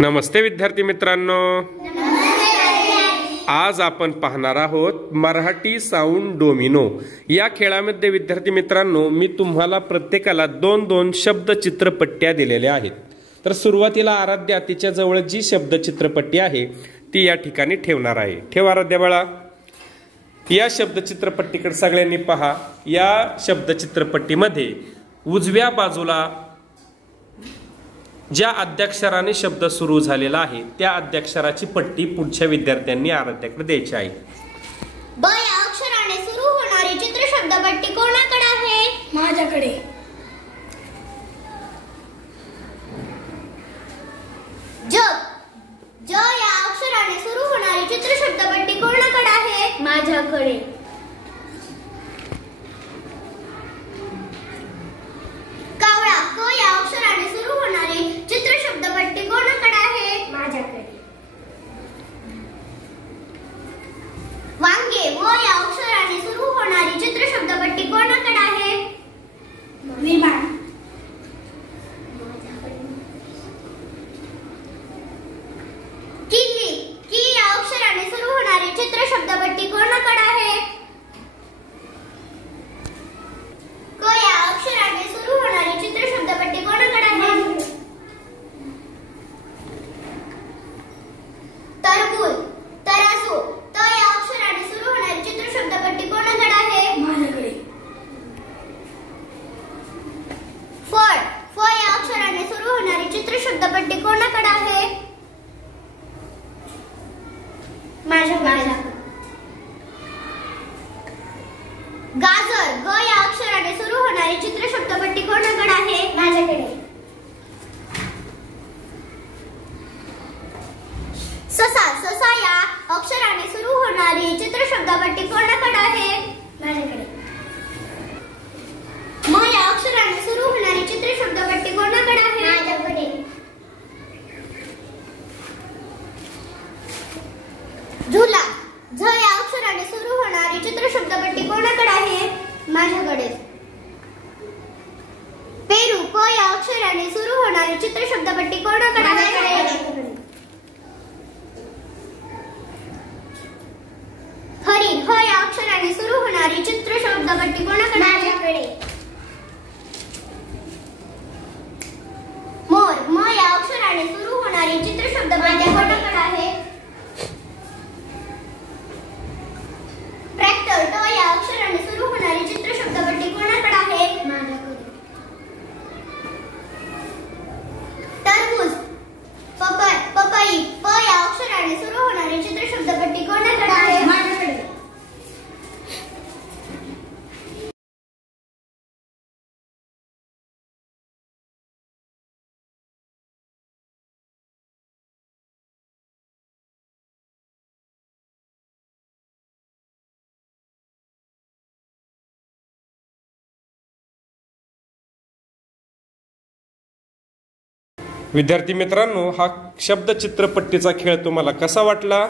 नमस्ते विद्यार्थी मित्रांनो, आज आपण पाहणार आहोत मराठी साऊंड डोमिनो या खेळामध्ये। विद्यार्थी मित्रांनो, मी तुम्हाला प्रत्येकाला दोन दोन शब्द चित्रपट्ट्या दिलेल्या आहेत। तर सुरुवातीला आराध्या तिच्या जवळ जी शब्द चित्रपट्टी आहे ती या ठिकाणी ठेवणार आहे। ठेव आराध्या बाळा। या शब्द चित्रपट्टीकडे सगळ्यांनी पहा। या शब्द चित्रपट्टीमध्ये उजव्या बाजूला ज्या अद्याक्षराने शब्द सुरू झालेला आहे त्या अद्याक्षराची पट्टी पुढच्या विद्यार्थ्यांनी आराध्याकडे द्यायची आहे। ब या अक्षराने सुरू होणारी चित्र शब्दपट्टी कोणाकडे आहे? माझ्याकडे। ज या अक्षराने सुरू होणारी चित्र शब्दपट्टी कोणाकडे आहे? माझ्याकडे। कावळा क या अक्षराने सुरू होणारी चित्र शब्दपट्टी कोणाकडे आहे? माझ्याकडे। वांगे व या अक्षराने सुरू होणारी चित्र शब्दपट्टी कोणाकडे आहे? विमान। किल्ली की या अक्षराने सुरू होणारी चित्र शब्दपट्टी कोणाकडे आहे? क या अक्षराने सुरू होणारी चित्र शब्दपट्टी कोणाकडे आहे? तरबूज तराजू त या अक्षराने सुरू होणारी चित्र शब्दपट्टी कोणाकडे आहे? माझ्याकडे। फळ फ या अक्षराने सुरू होणारी चित्र शब्दपट्टी कोणाकडे आहे? माझ्याकडे। गाजर ग या अक्षराने सुरू होणारी चित्र शब्दपट्टी कोणाकडे आहे? माझ्याकडे। ससा या अक्षराने सुरू होणारी चित्र शब्दपट्टी कोणाकडे आहे? माझ्याकडे। म या अक्षराने सुरू होणारी चित्र शब्दपट्टी कोणाकडे आहे? माझ्याकडे। झुला झ या अक्षराने सुरू होणारी चित्र शब्दपट्टी कोणाकडे आहे? माझ्याकडे। पेरू प या अक्षराने सुरू होणारी चित्र शब्दपट्टी कोणाकडे आहे? हरिण ह या अक्षराने सुरू होणारी चित्र शब्दपट्टी कोणाकडे? माझ्याकडे। मोर म या अक्षराने सुरू होणारी चित्र शब्दपट्टी कोणाकडे आहे? ट्रॅक्टर ट या अक्षराने सुरू होणारी चित्र शब्दपट्टी कोणाकडे आहे? माझ्याकडे। टरबूज पपई प या अक्षराने सुरू होणारी चित्र शब्दपट्टी कोणाकडे आहे? माझ्याकडे। विद्यार्थी मित्रांनो, हा शब्द चित्रपट्टीचा खेळ तुम्हाला कसा वाटला?